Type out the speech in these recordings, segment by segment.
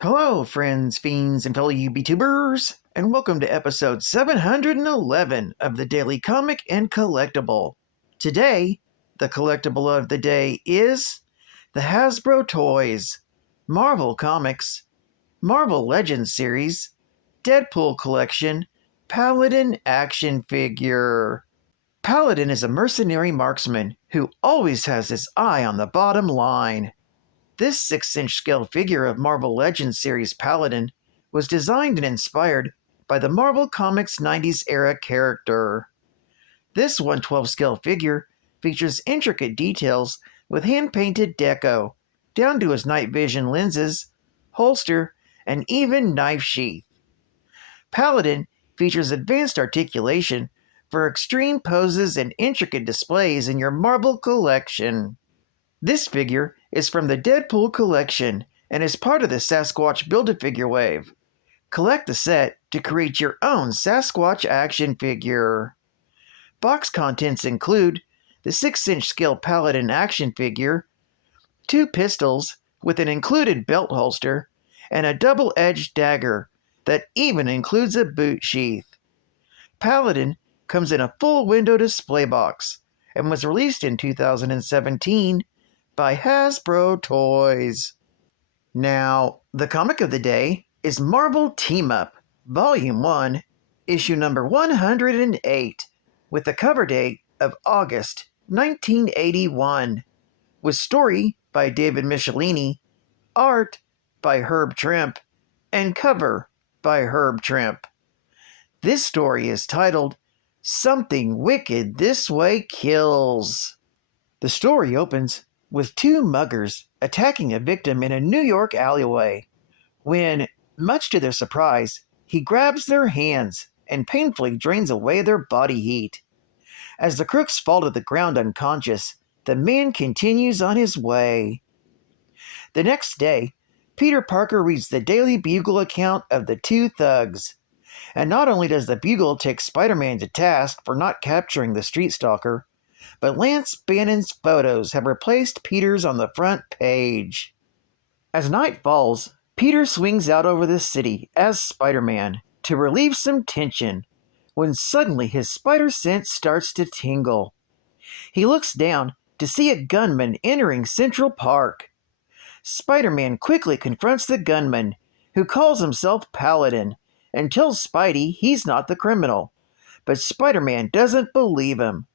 Hello, friends, fiends, and fellow YouTubers, and welcome to episode 711 of the Daily Comic and Collectible. Today, the collectible of the day is the Hasbro Toys, Marvel Comics, Marvel Legends series, Deadpool collection, Paladin action figure. Paladin is a mercenary marksman who always has his eye on the bottom line. This 6-inch scale figure of Marvel Legends series Paladin was designed and inspired by the Marvel Comics 90s era character. This 1/12 scale figure features intricate details with hand-painted deco, down to his night vision lenses, holster, and even knife sheath. Paladin features advanced articulation for extreme poses and intricate displays in your Marvel collection. This figure is from the Deadpool collection and is part of the Sasquatch Build-A-Figure wave. Collect the set to create your own Sasquatch action figure. Box contents include the 6-inch scale Paladin action figure, 2 pistols with an included belt holster, and a double-edged dagger that even includes a boot sheath. Paladin comes in a full window display box and was released in 2017 by Hasbro Toys. Now, the comic of the day is Marvel Team Up, Volume 1, issue number 108, with the cover date of August 1981, with story by David Michelini, art by Herb Trimpe, and cover by Herb Trimpe. This story is titled Something Wicked This Way Kills. The story opens with 2 muggers attacking a victim in a New York alleyway, when, much to their surprise, he grabs their hands and painfully drains away their body heat. As the crooks fall to the ground unconscious, the man continues on his way. The next day, Peter Parker reads the Daily Bugle account of the 2 thugs, and not only does the Bugle take Spider-Man to task for not capturing the street stalker, but Lance Bannon's photos have replaced Peter's on the front page. As night falls, Peter swings out over the city as Spider-Man to relieve some tension, when suddenly his spider sense starts to tingle. He looks down to see a gunman entering Central Park. Spider-Man quickly confronts the gunman, who calls himself Paladin, and tells Spidey he's not the criminal, but Spider-Man doesn't believe him.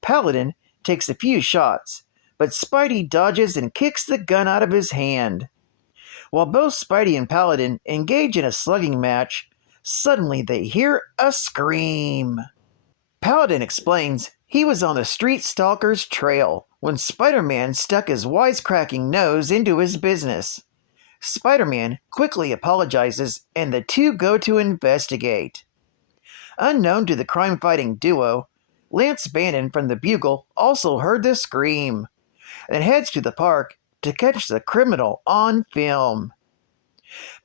Paladin takes a few shots, but Spidey dodges and kicks the gun out of his hand. While both Spidey and Paladin engage in a slugging match, suddenly they hear a scream. Paladin explains he was on the street stalker's trail when Spider-Man stuck his wisecracking nose into his business. Spider-Man quickly apologizes and the 2 go to investigate. Unknown to the crime-fighting duo, Lance Bannon from the Bugle also heard the scream and heads to the park to catch the criminal on film.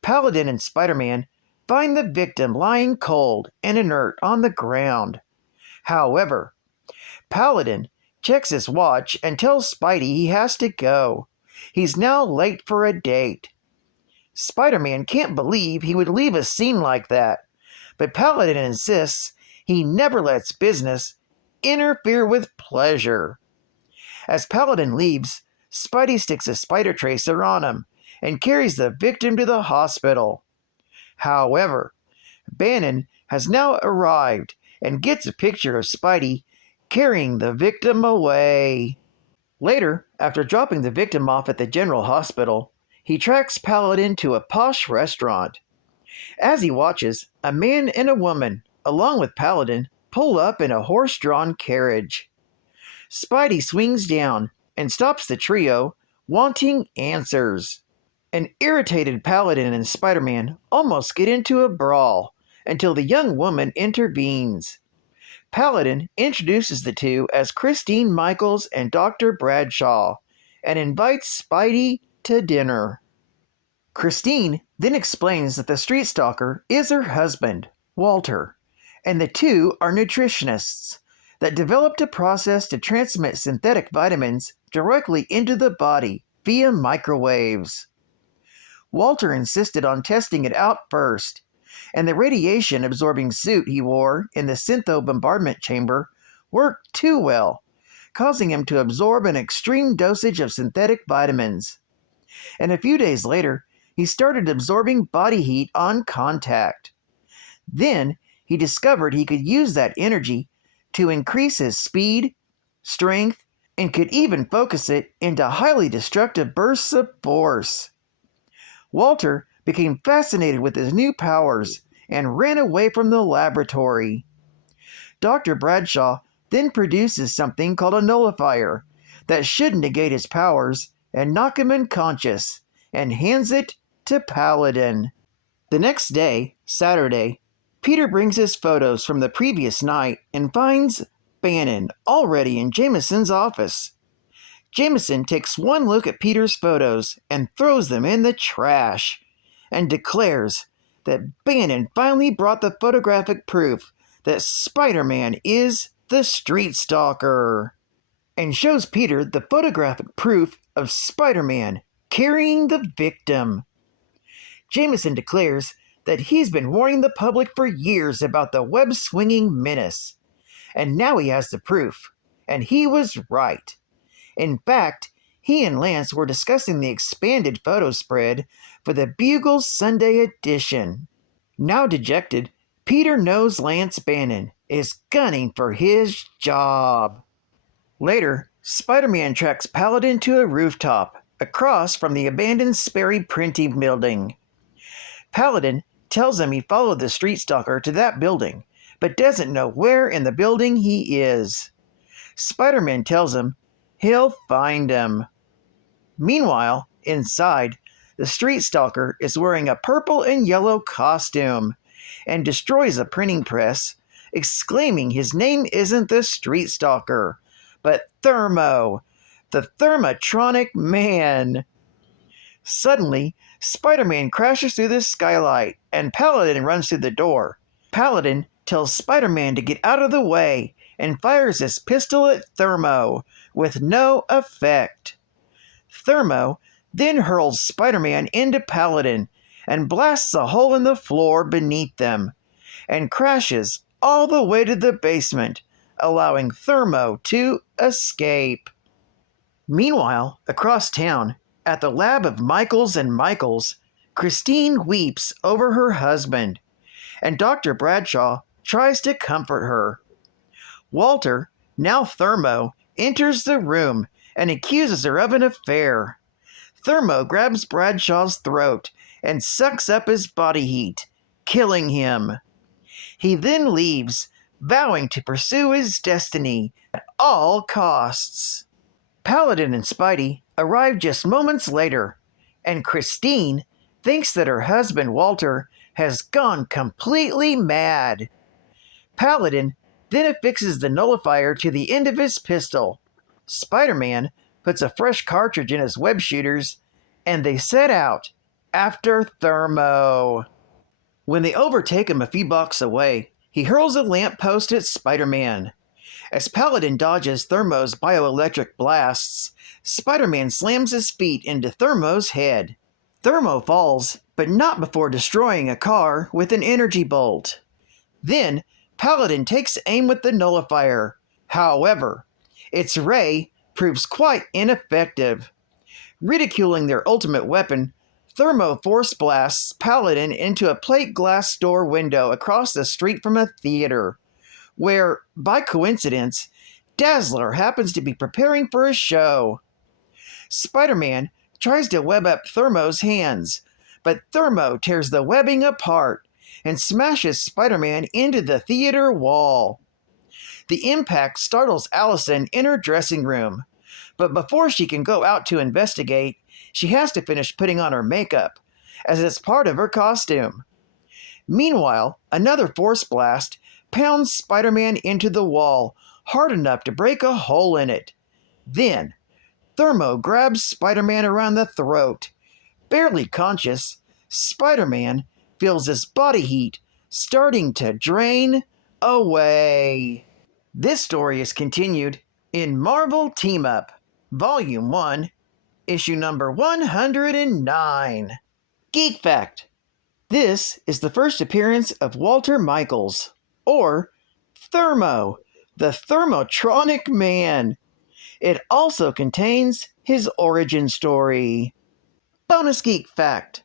Paladin and Spider-Man find the victim lying cold and inert on the ground. However, Paladin checks his watch and tells Spidey he has to go. He's now late for a date. Spider-Man can't believe he would leave a scene like that, but Paladin insists he never lets business interfere with pleasure. As Paladin leaves, Spidey sticks a spider tracer on him and carries the victim to the hospital. However, Bannon has now arrived and gets a picture of Spidey carrying the victim away. Later, after dropping the victim off at the General Hospital, he tracks Paladin to a posh restaurant. As he watches, a man and a woman, along with Paladin, pull up in a horse-drawn carriage. Spidey swings down and stops the trio, wanting answers. An irritated Paladin and Spider-Man almost get into a brawl until the young woman intervenes. Paladin introduces the 2 as Christine Michaels and Dr. Bradshaw and invites Spidey to dinner. Christine then explains that the street stalker is her husband, Walter, and the 2 are nutritionists that developed a process to transmit synthetic vitamins directly into the body via microwaves. Walter insisted on testing it out first, and the radiation-absorbing suit he wore in the syntho bombardment chamber worked too well, causing him to absorb an extreme dosage of synthetic vitamins. And a few days later, he started absorbing body heat on contact. Then, he discovered he could use that energy to increase his speed, strength, and could even focus it into highly destructive bursts of force. Walter became fascinated with his new powers and ran away from the laboratory. Dr. Bradshaw then produces something called a nullifier that should negate his powers and knock him unconscious, and hands it to Paladin. The next day, Saturday, Peter brings his photos from the previous night and finds Bannon already in Jameson's office. Jameson takes one look at Peter's photos and throws them in the trash, and declares that Bannon finally brought the photographic proof that Spider-Man is the Street Stalker, and shows Peter the photographic proof of Spider-Man carrying the victim. Jameson declares that he's been warning the public for years about the web-swinging menace, and now he has the proof, and he was right. In fact, he and Lance were discussing the expanded photo spread for the Bugle's Sunday edition. Now dejected, Peter knows Lance Bannon is gunning for his job. Later, Spider-Man tracks Paladin to a rooftop, across from the abandoned Sperry printing building. Paladin tells him he followed the Street Stalker to that building, but doesn't know where in the building he is. Spider-Man tells him he'll find him. Meanwhile, inside, the Street Stalker is wearing a purple and yellow costume and destroys a printing press, exclaiming his name isn't the Street Stalker, but Thermo, the Thermotronic Man. Suddenly, Spider-Man crashes through the skylight, and Paladin runs through the door. Paladin tells Spider-Man to get out of the way and fires his pistol at Thermo, with no effect. Thermo then hurls Spider-Man into Paladin and blasts a hole in the floor beneath them, and crashes all the way to the basement, allowing Thermo to escape. Meanwhile, across town, at the lab of Michaels and Michaels, Christine weeps over her husband, and Dr. Bradshaw tries to comfort her. Walter, now Thermo, enters the room and accuses her of an affair. Thermo grabs Bradshaw's throat and sucks up his body heat, killing him. He then leaves, vowing to pursue his destiny at all costs. Paladin and Spidey arrive just moments later, and Christine thinks that her husband Walter has gone completely mad. Paladin then affixes the nullifier to the end of his pistol. Spider-Man puts a fresh cartridge in his web shooters, and they set out after Thermo. When they overtake him a few blocks away, he hurls a lamppost at Spider-Man. As Paladin dodges Thermo's bioelectric blasts, Spider-Man slams his feet into Thermo's head. Thermo falls, but not before destroying a car with an energy bolt. Then, Paladin takes aim with the nullifier. However, its ray proves quite ineffective. Ridiculing their ultimate weapon, Thermo force blasts Paladin into a plate glass store window across the street from a theater, where, by coincidence, Dazzler happens to be preparing for a show. Spider-Man tries to web up Thermo's hands, but Thermo tears the webbing apart and smashes Spider-Man into the theater wall. The impact startles Allison in her dressing room, but before she can go out to investigate, she has to finish putting on her makeup, as it's part of her costume. Meanwhile, another force blast pounds Spider-Man into the wall, hard enough to break a hole in it. Then, Thermo grabs Spider-Man around the throat. Barely conscious, Spider-Man feels his body heat starting to drain away. This story is continued in Marvel Team Up, Volume 1, Issue number 109. Geek Fact. This is the first appearance of Walter Michaels, or THRU, the Thermotronic Man. It also contains his origin story. Bonus Geek Fact.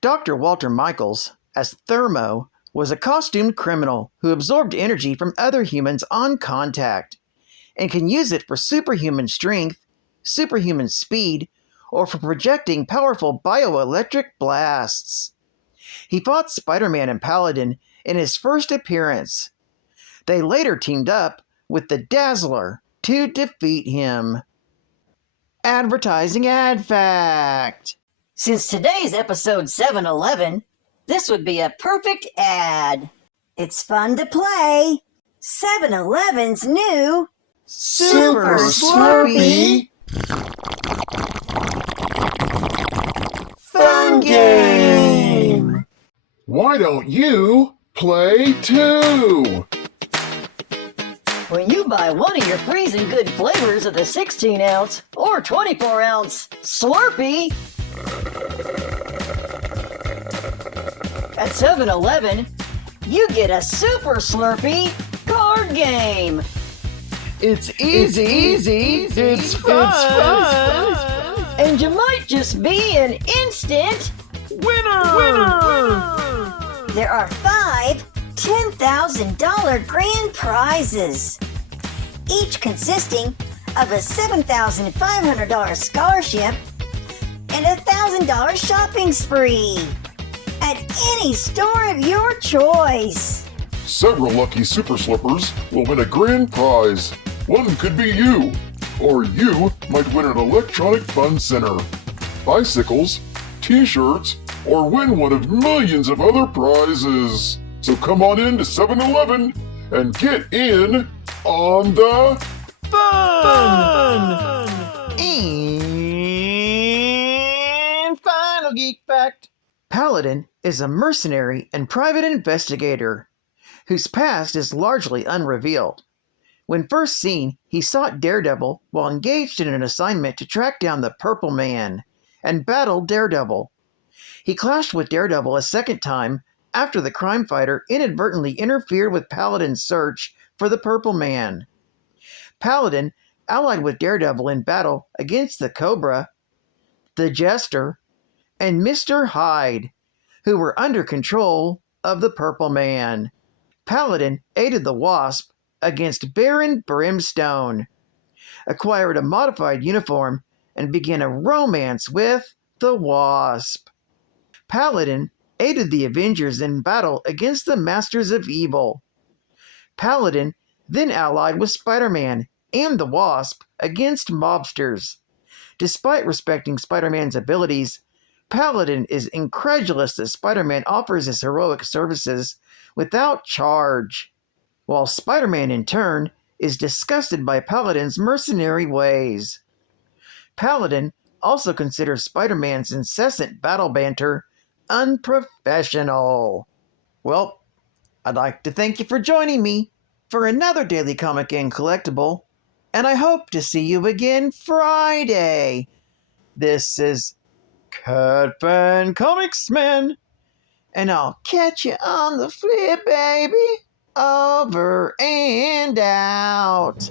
Dr. Walter Michaels, as THRU, was a costumed criminal who absorbed energy from other humans on contact and can use it for superhuman strength, superhuman speed, or for projecting powerful bioelectric blasts. He fought Spider-Man and Paladin in his first appearance. They later teamed up with the Dazzler to defeat him. Advertising Ad Fact. Since today's episode 711, this would be a perfect ad. It's fun to play. 7-Eleven's new Super Slurpee Fun Game! Why don't you play too? When you buy one of your freezing good flavors of the 16-ounce or 24-ounce Slurpee at 7-Eleven, you get a Super Slurpee card game. It's easy. It's fun. And you might just be an instant Winner! There are 5 $10,000 grand prizes, each consisting of a $7,500 scholarship and a $1,000 shopping spree at any store of your choice. Several lucky Super Slippers will win a grand prize. One could be you, or you might win an electronic fun center, bicycles, t-shirts, or win one of millions of other prizes. So come on in to 7-Eleven and get in on the Fun! And final geek fact. Paladin is a mercenary and private investigator whose past is largely unrevealed. When first seen, he sought Daredevil while engaged in an assignment to track down the Purple Man and battle Daredevil. He clashed with Daredevil a second time after the crime fighter inadvertently interfered with Paladin's search for the Purple Man. Paladin allied with Daredevil in battle against the Cobra, the Jester, and Mr. Hyde, who were under control of the Purple Man. Paladin aided the Wasp against Baron Brimstone, acquired a modified uniform, and began a romance with the Wasp. Paladin aided the Avengers in battle against the Masters of Evil. Paladin then allied with Spider-Man and the Wasp against mobsters. Despite respecting Spider-Man's abilities, Paladin is incredulous that Spider-Man offers his heroic services without charge, while Spider-Man in turn is disgusted by Paladin's mercenary ways. Paladin also considers Spider-Man's incessant battle banter unprofessional. Well, I'd like to thank you for joining me for another Daily Comic and Collectible, and I hope to see you again Friday. This is Cat Fan Comics Man, and I'll catch you on the flip, baby. Over and out.